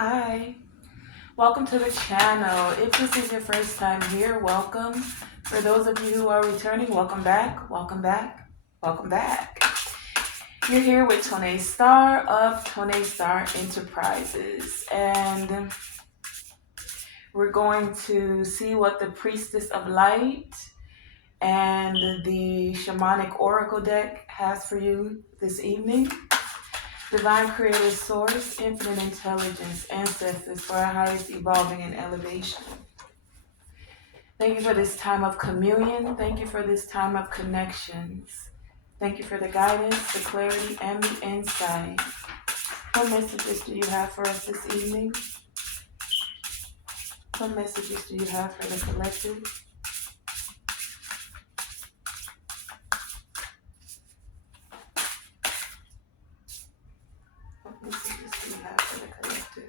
Hi, welcome to the channel. If this is your first time here, welcome. For those of you who are returning, welcome back, welcome back, welcome back. You're here with Tonae Star of Tonae Star Enterprises, and we're going to see what the Priestess of Light and the Shamanic Oracle deck has for you this evening. Divine Creator Source, Infinite Intelligence, Ancestors for our highest evolving and elevation. Thank you for this time of communion. Thank you for this time of connections. Thank you for the guidance, the clarity, and the insight. What messages do you have for us this evening? What messages do you have for the collective? What messages do you have for the collective?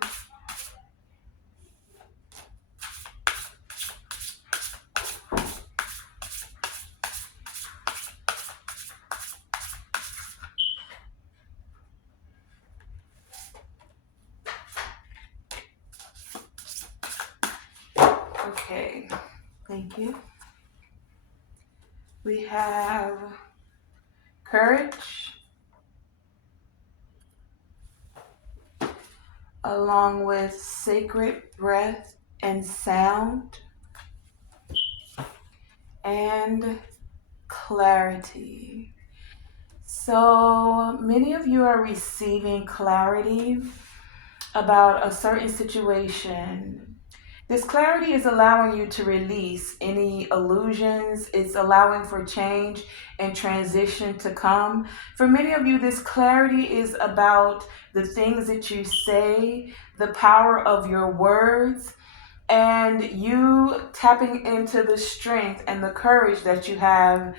Okay, thank you. We have courage, along with sacred breath and sound, and clarity. So many of you are receiving clarity about a certain situation. This clarity is allowing you to release any illusions. It's allowing for change and transition to come. For many of you, this clarity is about the things that you say, the power of your words, and you tapping into the strength and the courage that you have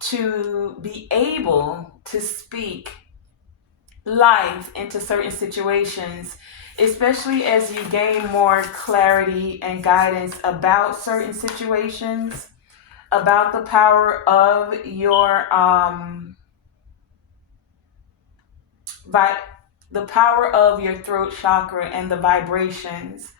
to be able to speak life into certain situations, especially as you gain more clarity and guidance about certain situations, about the power of your the power of your throat chakra and the vibrations.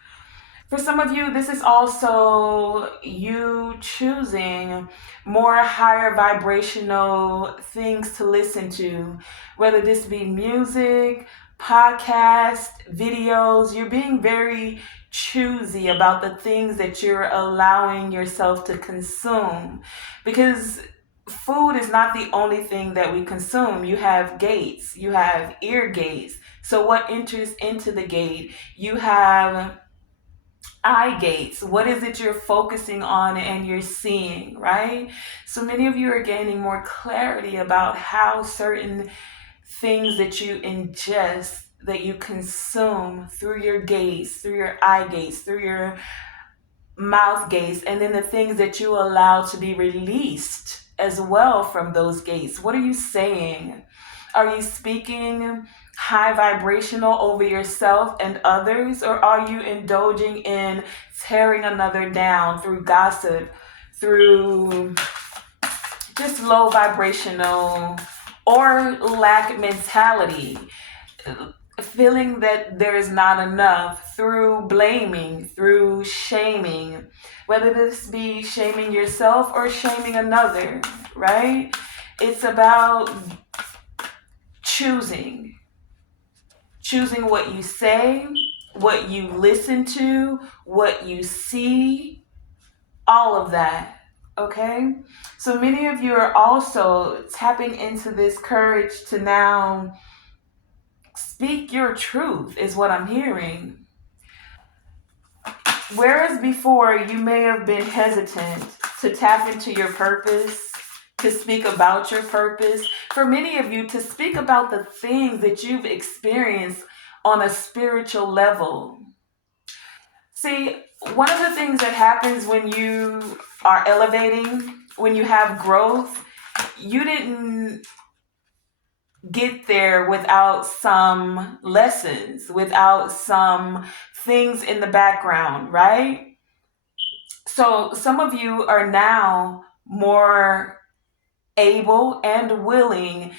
For some of you, this is also you choosing more higher vibrational things to listen to, whether this be music, podcast, videos. You're being very choosy about the things that you're allowing yourself to consume, because food is not the only thing that we consume. You have gates, you have ear gates. So what enters into the gate? You have eye gates. What is it you're focusing on and you're seeing, right? So many of you are gaining more clarity about how certain things that you ingest, that you consume through your gaze, through your eye gaze, through your mouth gaze, and then the things that you allow to be released as well from those gates. What are you saying? Are you speaking high vibrational over yourself and others, or are you indulging in tearing another down through gossip, through just low vibrational or lack mentality, feeling that there is not enough, through blaming, through shaming, whether this be shaming yourself or shaming another, right? It's about choosing what you say, what you listen to, what you see, all of that. Okay? So many of you are also tapping into this courage to now speak your truth, is what I'm hearing. Whereas before you may have been hesitant to tap into your purpose, to speak about your purpose, for many of you to speak about the things that you've experienced on a spiritual level. See, one of the things that happens when you are elevating, when you have growth, you didn't get there without some lessons, without some things in the background, right? So some of you are now more able and willing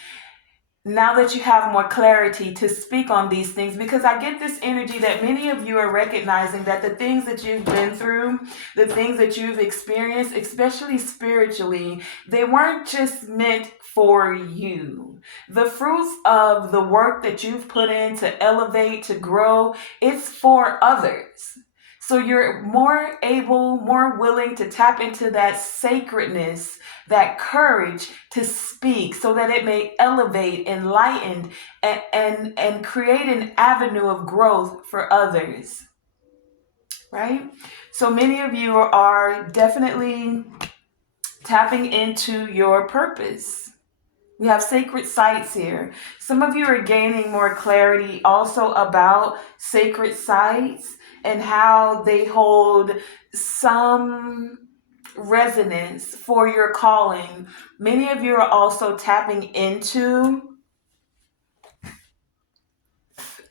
now that you have more clarity to speak on these things, because I get this energy that many of you are recognizing that the things that you've been through, the things that you've experienced, especially spiritually, they weren't just meant for you. The fruits of the work that you've put in to elevate, to grow, it's for others. So you're more able, more willing to tap into that sacredness, that courage to speak so that it may elevate, enlighten, and create an avenue of growth for others, right? So many of you are definitely tapping into your purpose. We have sacred sites here. Some of you are gaining more clarity also about sacred sites and how they hold some resonance for your calling. Many of you are also tapping into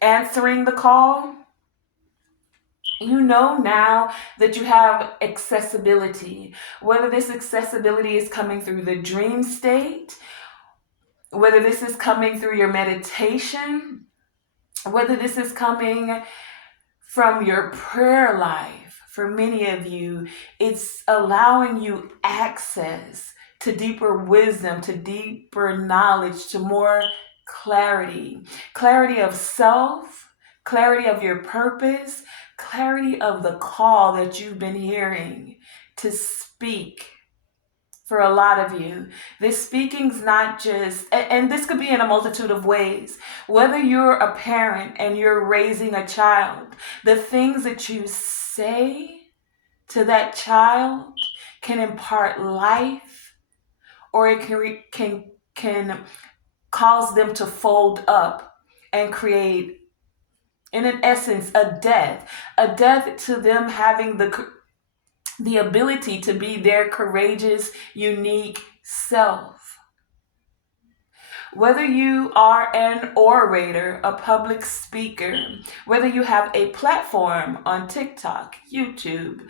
answering the call. You know now that you have accessibility, whether this accessibility is coming through the dream state, whether this is coming through your meditation, whether this is coming from your prayer life. For many of you, it's allowing you access to deeper wisdom, to deeper knowledge, to more clarity. Clarity of self, clarity of your purpose, clarity of the call that you've been hearing to speak. For a lot of you, this speaking's not just, and this could be in a multitude of ways. Whether you're a parent and you're raising a child, the things that you say to that child can impart life, or it can cause them to fold up and create, in an essence, a death to them having the ability to be their courageous, unique self. Whether you are an orator, a public speaker, whether you have a platform on TikTok, YouTube,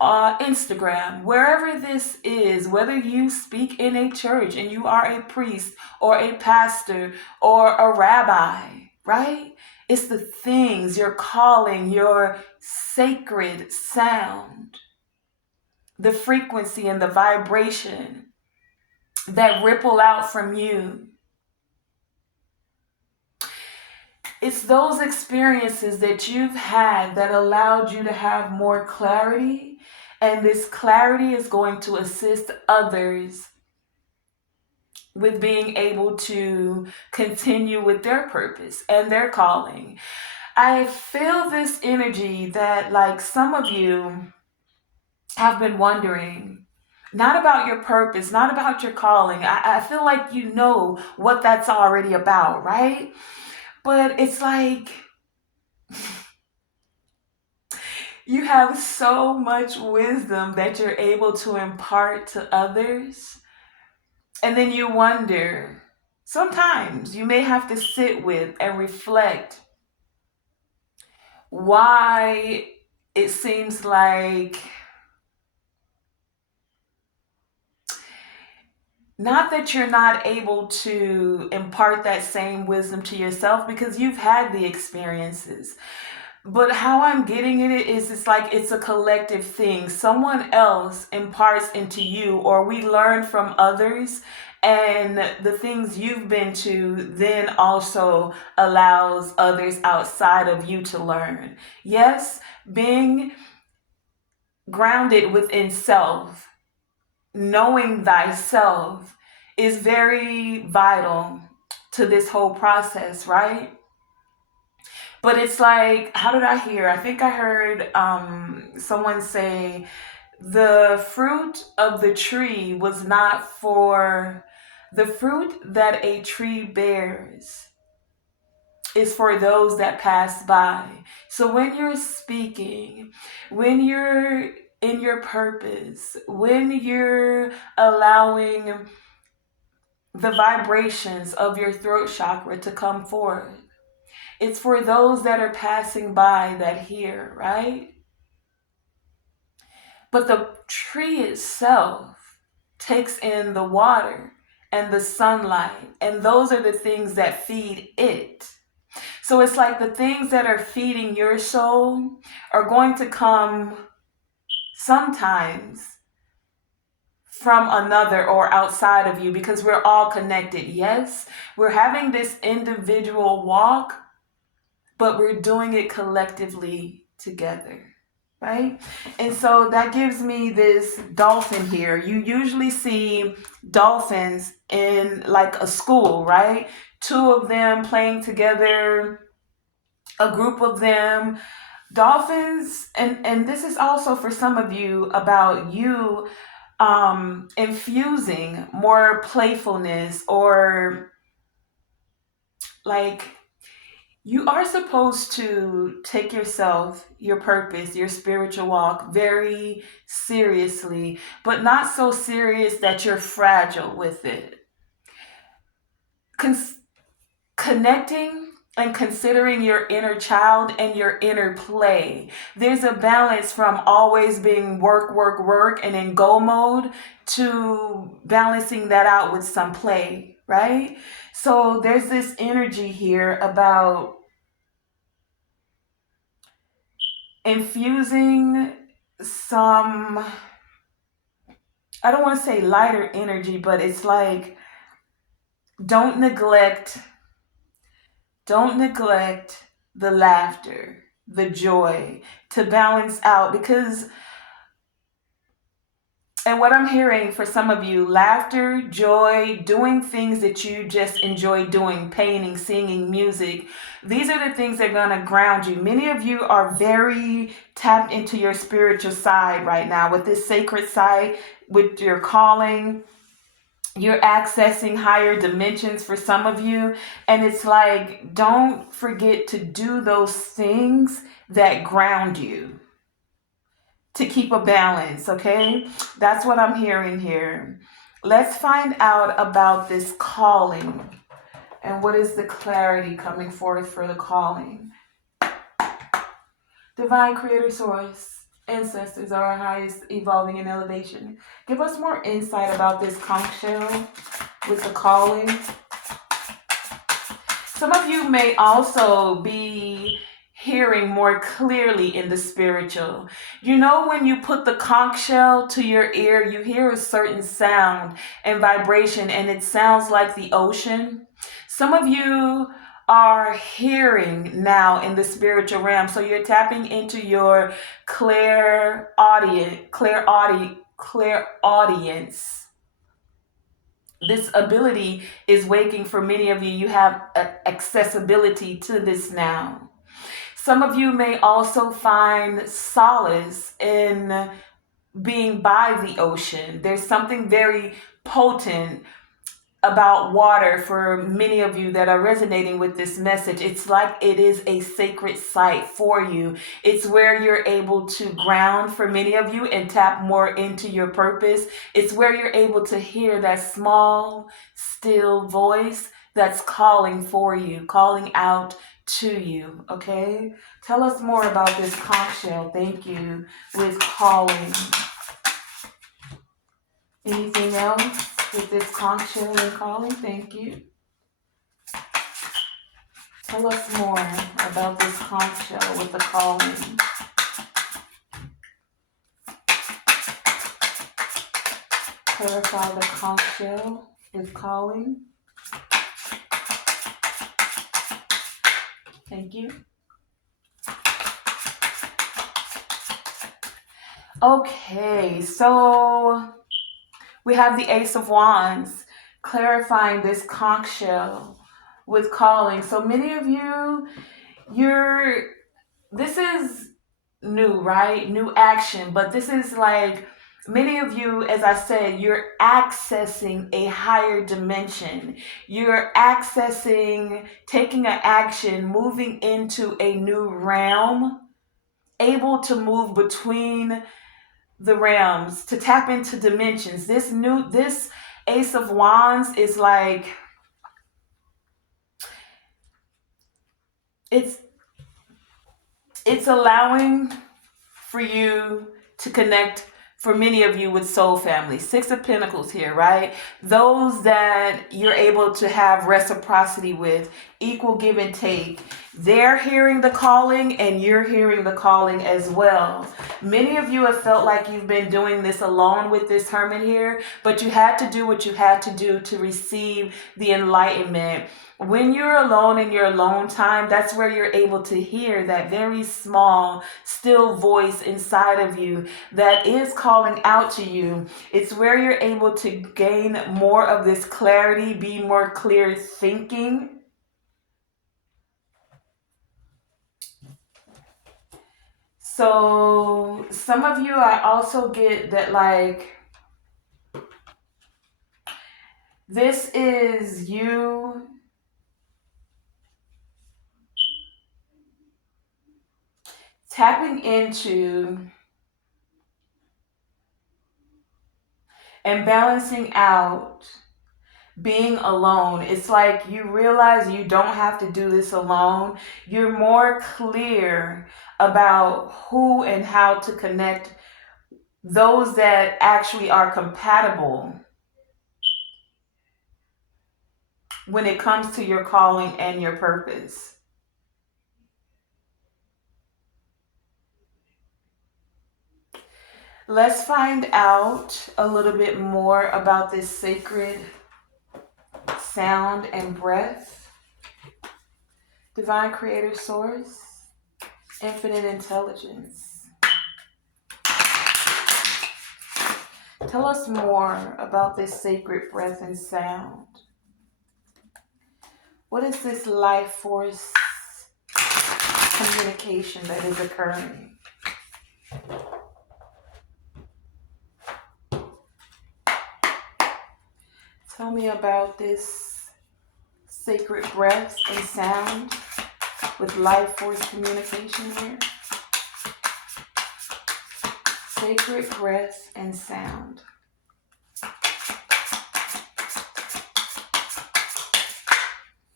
Instagram, wherever this is, whether you speak in a church and you are a priest or a pastor or a rabbi, right? It's the things, your calling, your sacred sound, the frequency and the vibration that ripple out from you. It's those experiences that you've had that allowed you to have more clarity, and this clarity is going to assist others with being able to continue with their purpose and their calling. I feel this energy that, like, some of you have been wondering, not about your purpose, not about your calling. I feel like you know what that's already about, right? But it's like you have so much wisdom that you're able to impart to others. And then you wonder, sometimes you may have to sit with and reflect why it seems like, not that you're not able to impart that same wisdom to yourself because you've had the experiences. But how I'm getting at it is, it's like it's a collective thing. Someone else imparts into you, or we learn from others, and the things you've been to then also allows others outside of you to learn. Yes, being grounded within self, knowing thyself, is very vital to this whole process, right? But it's like, how did I hear? I think I heard someone say the fruit of the tree was not for, the fruit that a tree bears is for those that pass by. So when you're speaking, when you're in your purpose, when you're allowing the vibrations of your throat chakra to come forth, it's for those that are passing by that hear, right? But the tree itself takes in the water and the sunlight. And those are the things that feed it. So it's like the things that are feeding your soul are going to come sometimes from another or outside of you, because we're all connected. Yes, we're having this individual walk, but we're doing it collectively together, right? And so that gives me this dolphin here. You usually see dolphins in like a school, right? Two of them playing together, a group of them. Dolphins, and this is also for some of you about you infusing more playfulness, or like, you are supposed to take yourself, your purpose, your spiritual walk very seriously, but not so serious that you're fragile with it. Con- Connecting and considering your inner child and your inner play. There's a balance from always being work, work, work and in go mode to balancing that out with some play, right? So there's this energy here about infusing some, I don't want to say lighter energy, but it's like, don't neglect don't neglect the laughter, the joy, to balance out. Because, and what I'm hearing for some of you, laughter, joy, doing things that you just enjoy doing, painting, singing, music, these are the things that are going to ground you. Many of you are very tapped into your spiritual side right now, with this sacred side, with your calling. You're accessing higher dimensions for some of you. And it's like, don't forget to do those things that ground you, to keep a balance, okay? That's what I'm hearing here. Let's find out about this calling and what is the clarity coming forth for the calling. Divine Creator Source, ancestors are our highest evolving and elevation. Give us more insight about this conch shell with the calling. Some of you may also be hearing more clearly in the spiritual. You know, when you put the conch shell to your ear, you hear a certain sound and vibration, and it sounds like the ocean. Some of you are hearing now in the spiritual realm. So you're tapping into your clairaudience. This ability is waking for many of you. You have accessibility to this now. Some of you may also find solace in being by the ocean. There's something very potent about water for many of you that are resonating with this message. It's like it is a sacred site for you. It's where you're able to ground for many of you and tap more into your purpose. It's where you're able to hear that small, still voice that's calling for you, calling out to you, okay? Tell us more about this conch shell. Thank you. With calling. Anything else with this conch shell and calling? Thank you. Tell us more about this conch shell with the calling. Clarify the conch shell with calling. Thank you. Okay, so we have the Ace of Wands clarifying this conch shell with calling. So many of you, this is new, right? New action, but this is like, many of you, as I said, you're accessing a higher dimension. You're accessing, taking an action, moving into a new realm, able to move between the realms, to tap into dimensions. This Ace of Wands is like, it's allowing for you to connect for many of you with soul family. Six of Pentacles here, right? Those that you're able to have reciprocity with, equal give and take. They're hearing the calling and you're hearing the calling as well. Many of you have felt like you've been doing this alone with this Hermit here, but you had to do what you had to do to receive the enlightenment. When you're alone in your alone time, that's where you're able to hear that very small, still voice inside of you that is calling out to you. It's where you're able to gain more of this clarity, be more clear thinking. So some of you, I also get that like, this is you tapping into and balancing out being alone. It's like you realize you don't have to do this alone. You're more clear about who and how to connect those that actually are compatible when it comes to your calling and your purpose. Let's find out a little bit more about this sacred sound and breath. Divine Creator Source, Infinite Intelligence. Tell us more about this sacred breath and sound. What is this life force communication that is occurring? Tell me about this sacred breath and sound with life force communication here. Sacred breath and sound.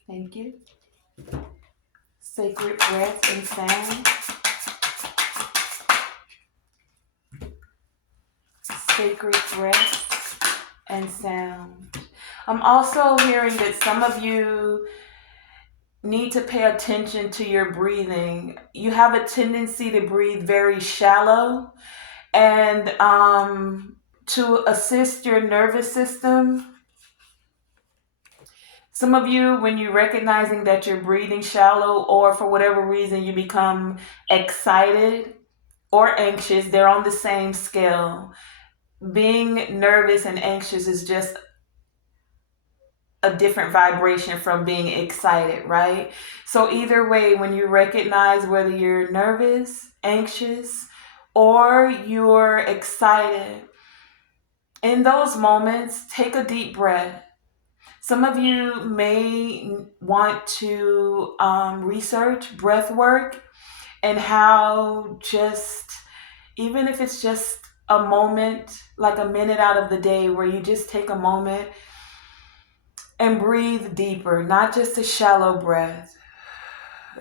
Thank you. Sacred breath and sound. Sacred breath and sound. I'm also hearing that some of you need to pay attention to your breathing. You have a tendency to breathe very shallow, and to assist your nervous system. Some of you, when you're recognizing that you're breathing shallow, or for whatever reason you become excited or anxious, they're on the same scale. Being nervous and anxious is just a different vibration from being excited, right? So either way, when you recognize whether you're nervous, anxious, or you're excited, in those moments, take a deep breath. Some of you may want to research breath work and how just, even if it's just a moment, like a minute out of the day where you just take a moment and breathe deeper, not just a shallow breath,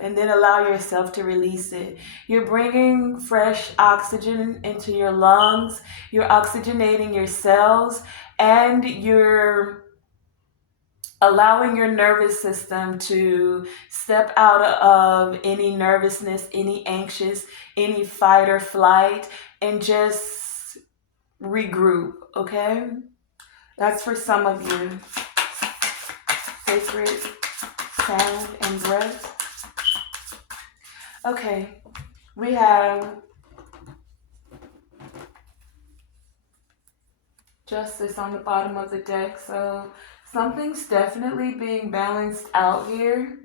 and then allow yourself to release it. You're bringing fresh oxygen into your lungs, you're oxygenating your cells, and you're allowing your nervous system to step out of any nervousness, any anxious, any fight or flight, and just regroup, okay? That's for some of you. Sacred sound and breath. Okay, we have Justice on the bottom of the deck, so something's definitely being balanced out here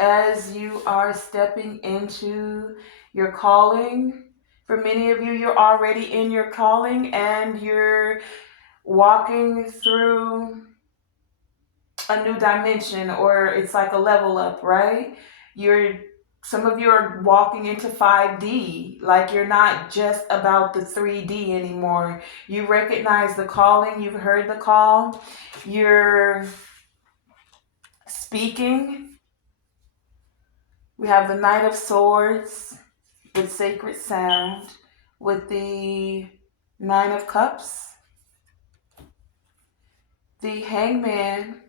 as you are stepping into your calling. For many of you, you're already in your calling and you're walking through a new dimension, or it's like a level up, right? Some of you are walking into 5D, like you're not just about the 3D anymore. You recognize the calling, you've heard the call, you're speaking. We have the Knight of Swords with sacred sound, with the Nine of Cups, the Hangman,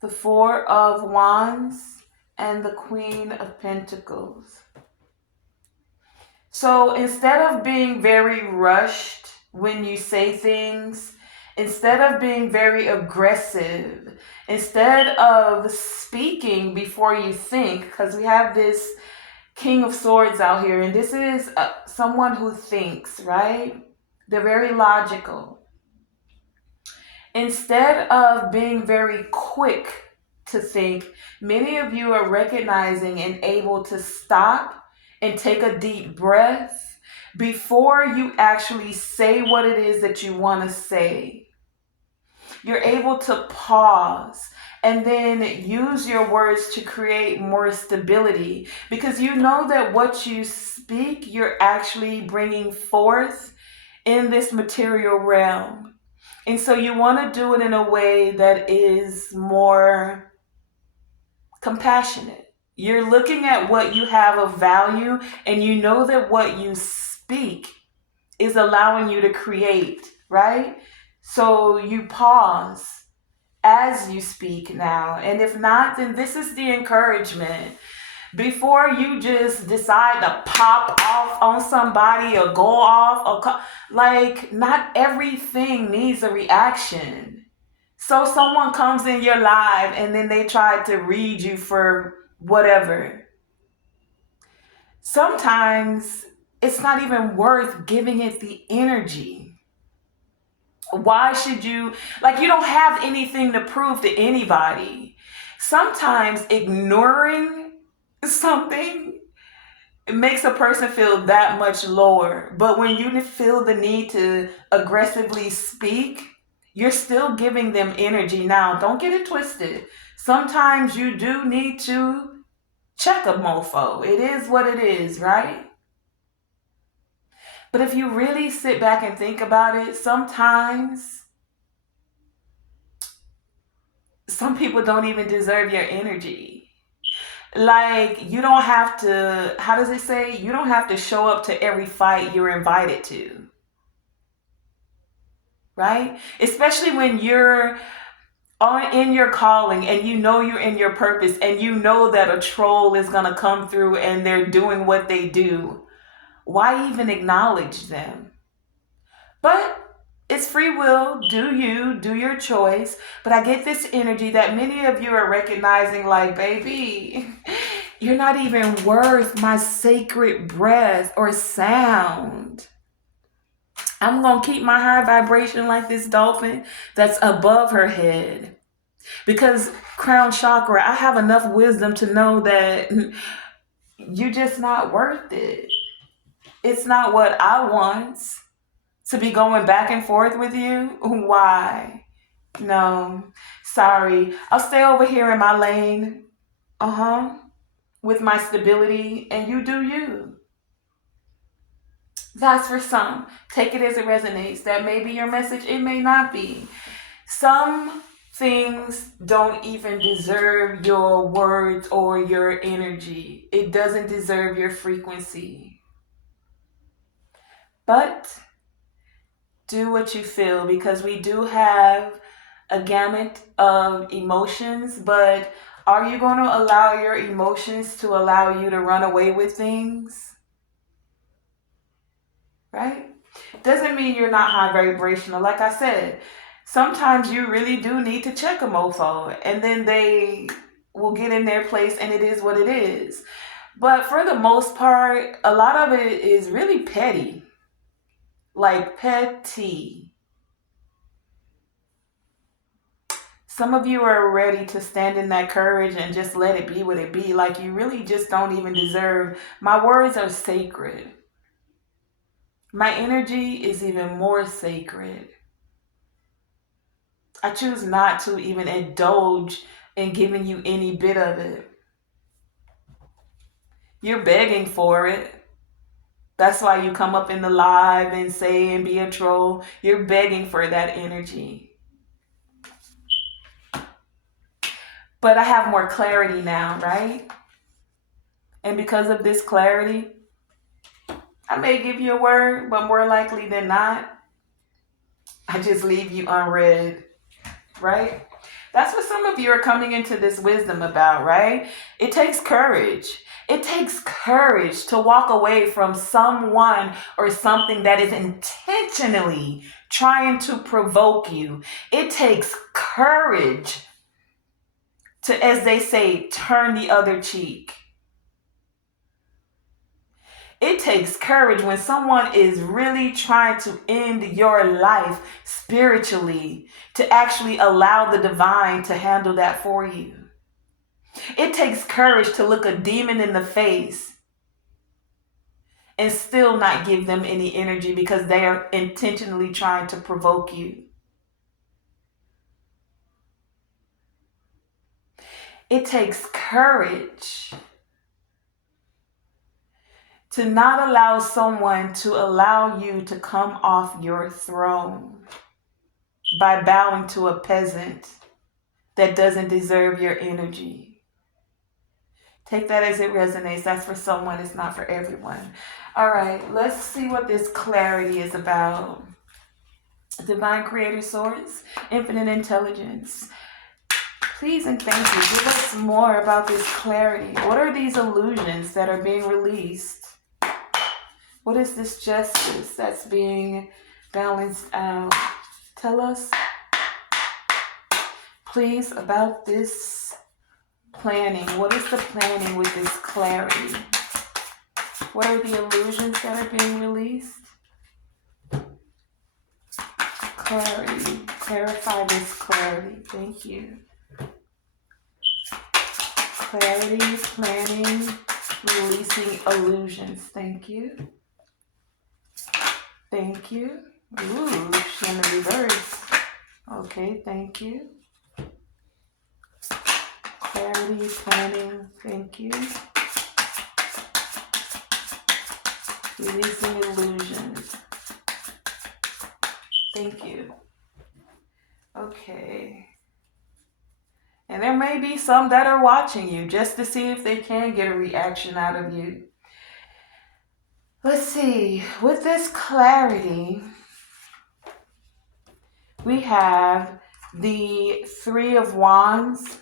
the Four of Wands, and the Queen of Pentacles. So instead of being very rushed when you say things, instead of being very aggressive, instead of speaking before you think, because we have this King of Swords out here, and this is someone who thinks, right? They're very logical. Instead of being very quick to think, many of you are recognizing and able to stop and take a deep breath before you actually say what it is that you want to say. You're able to pause and then use your words to create more stability, because you know that what you speak, you're actually bringing forth in this material realm. And so you want to do it in a way that is more compassionate. You're looking at what you have of value, and you know that what you speak is allowing you to create, right? So you pause as you speak now. And if not, then this is the encouragement. Before you just decide to pop off on somebody or go off, or like, not everything needs a reaction. So someone comes in your life and then they try to read you for whatever. Sometimes it's not even worth giving it the energy. Why should you, like, you don't have anything to prove to anybody. Sometimes ignoring something, it makes a person feel that much lower. But when you feel the need to aggressively speak, you're still giving them energy. Now, don't get it twisted. Sometimes you do need to check a mofo. It is what it is, right? But if you really sit back and think about it, sometimes some people don't even deserve your energy. Like, you don't have to, how does it say? You don't have to show up to every fight you're invited to, right? Especially when you're in your calling and you know you're in your purpose and you know that a troll is going to come through and they're doing what they do. Why even acknowledge them? But it's free will. Do you, do your choice. But I get this energy that many of you are recognizing, like, baby, you're not even worth my sacred breath or sound. I'm going to keep my high vibration like this dolphin that's above her head. Because crown chakra, I have enough wisdom to know that you're just not worth it. It's not what I want to be going back and forth with you. Why? No, sorry. I'll stay over here in my lane. With my stability, and you do you. That's for some. Take it as it resonates. That may be your message. It may not be. Some things don't even deserve your words or your energy. It doesn't deserve your frequency. But do what you feel, because we do have a gamut of emotions, but are you going to allow your emotions to allow you to run away with things? Right? Doesn't mean you're not high vibrational. Like I said, sometimes you really do need to check a mofo, and then they will get in their place, and it is what it is. But for the most part, a lot of it is really petty. Like petty. Some of you are ready to stand in that courage and just let it be what it be. Like, you really just don't even deserve. My words are sacred. My energy is even more sacred. I choose not to even indulge in giving you any bit of it. You're begging for it. That's why you come up in the live and say and be a troll. You're begging for that energy. But I have more clarity now, right? And because of this clarity, I I may give you a word, but more likely than not, I just leave you unread, right? That's what some of you are coming into this wisdom about, right? It takes courage. It takes courage to walk away from someone or something that is intentionally trying to provoke you. It takes courage to, as they say, turn the other cheek. It takes courage when someone is really trying to end your life spiritually to actually allow the divine to handle that for you. It takes courage to look a demon in the face and still not give them any energy because they are intentionally trying to provoke you. It takes courage to not allow someone to allow you to come off your throne by bowing to a peasant that doesn't deserve your energy. Take that as it resonates. That's for someone, it's not for everyone. All right, let's see what this clarity is about. Divine Creator Source, Infinite Intelligence. Please and thank you. Give us more about this clarity. What are these illusions that are being released? What is this justice that's being balanced out? Tell us, please, about this planning. What is the planning with this clarity? What are the illusions that are being released? Clarity. Clarify this clarity. Thank you. Clarity, planning, releasing illusions. Thank you. Thank you. Ooh, in the reverse. Okay, thank you. Clarity, planning, thank you. Releasing illusions. Thank you. Okay. And there may be some that are watching you just to see if they can get a reaction out of you. Let's see. With this clarity, we have the Three of Wands,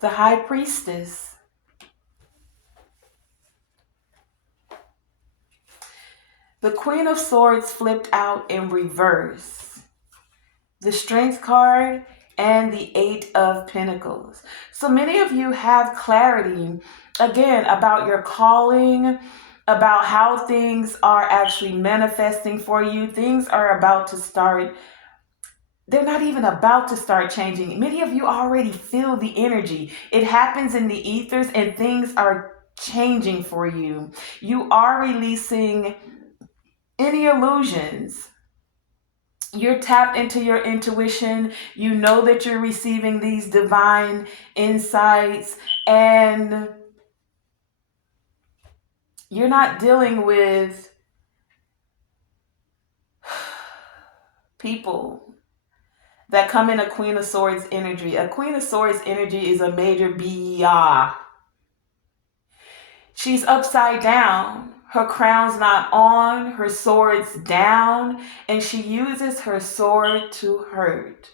the High Priestess, the Queen of Swords flipped out in reverse, the Strength card, and the Eight of Pentacles. So many of you have clarity, again, about your calling, about how things are actually manifesting for you. Things are about to start. They're not even about to start changing. Many of you already feel the energy. It happens in the ethers and things are changing for you. You are releasing any illusions. You're tapped into your intuition. You know that you're receiving these divine insights and you're not dealing with people that come in a Queen of Swords energy. A Queen of Swords energy is a major BEA. She's upside down. Her crown's not on, her sword's down, and she uses her sword to hurt.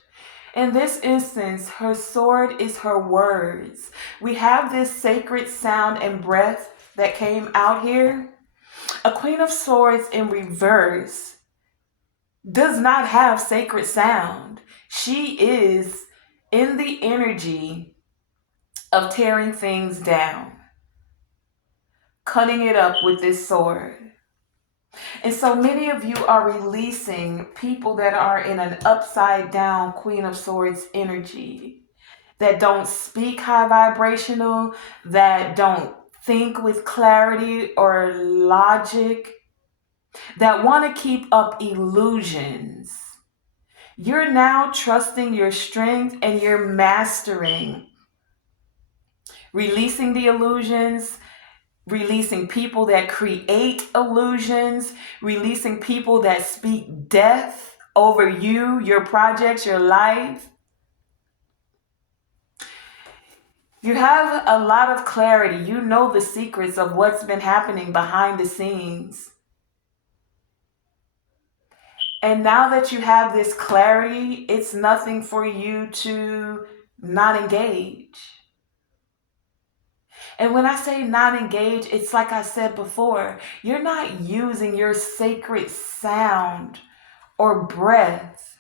In this instance, her sword is her words. We have this sacred sound and breath that came out here. A Queen of Swords in reverse does not have sacred sound. She is in the energy of tearing things down, cutting it up with this sword. And so many of you are releasing people that are in an upside down Queen of Swords energy, that don't speak high vibrational, that don't think with clarity or logic, that want to keep up illusions. You're now trusting your strength and you're mastering, releasing the illusions, releasing people that create illusions, releasing people that speak death over you, your projects, your life. You have a lot of clarity. You know the secrets of what's been happening behind the scenes. And now that you have this clarity, it's nothing for you to not engage. And when I say not engage, it's like I said before, you're not using your sacred sound or breath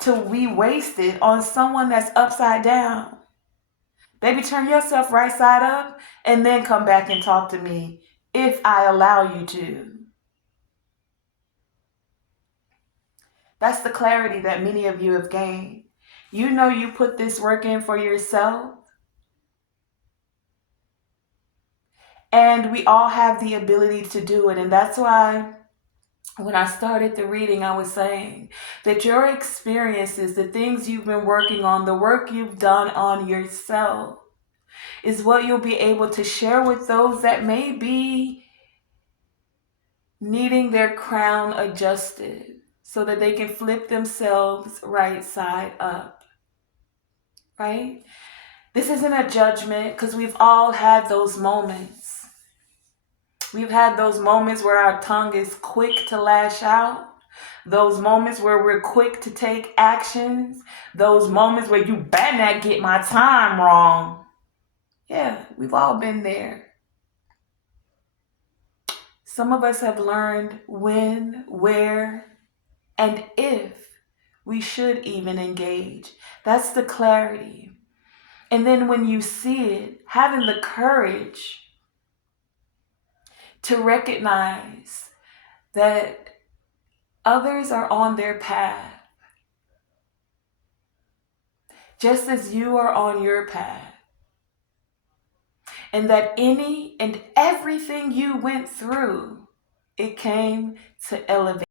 to be wasted on someone that's upside down. Baby, turn yourself right side up and then come back and talk to me if I allow you to. That's the clarity that many of you have gained. You know you put this work in for yourself, and we all have the ability to do it. And that's why when I started the reading, I was saying that your experiences, the things you've been working on, the work you've done on yourself, is what you'll be able to share with those that may be needing their crown adjusted so that they can flip themselves right side up, right? This isn't a judgment because we've all had those moments. We've had those moments where our tongue is quick to lash out, those moments where we're quick to take actions, those moments where you better not get my time wrong. Yeah, we've all been there. Some of us have learned when, where, and if we should even engage. That's the clarity. And then when you see it, having the courage to recognize that others are on their path, just as you are on your path, and that any and everything you went through, it came to elevate.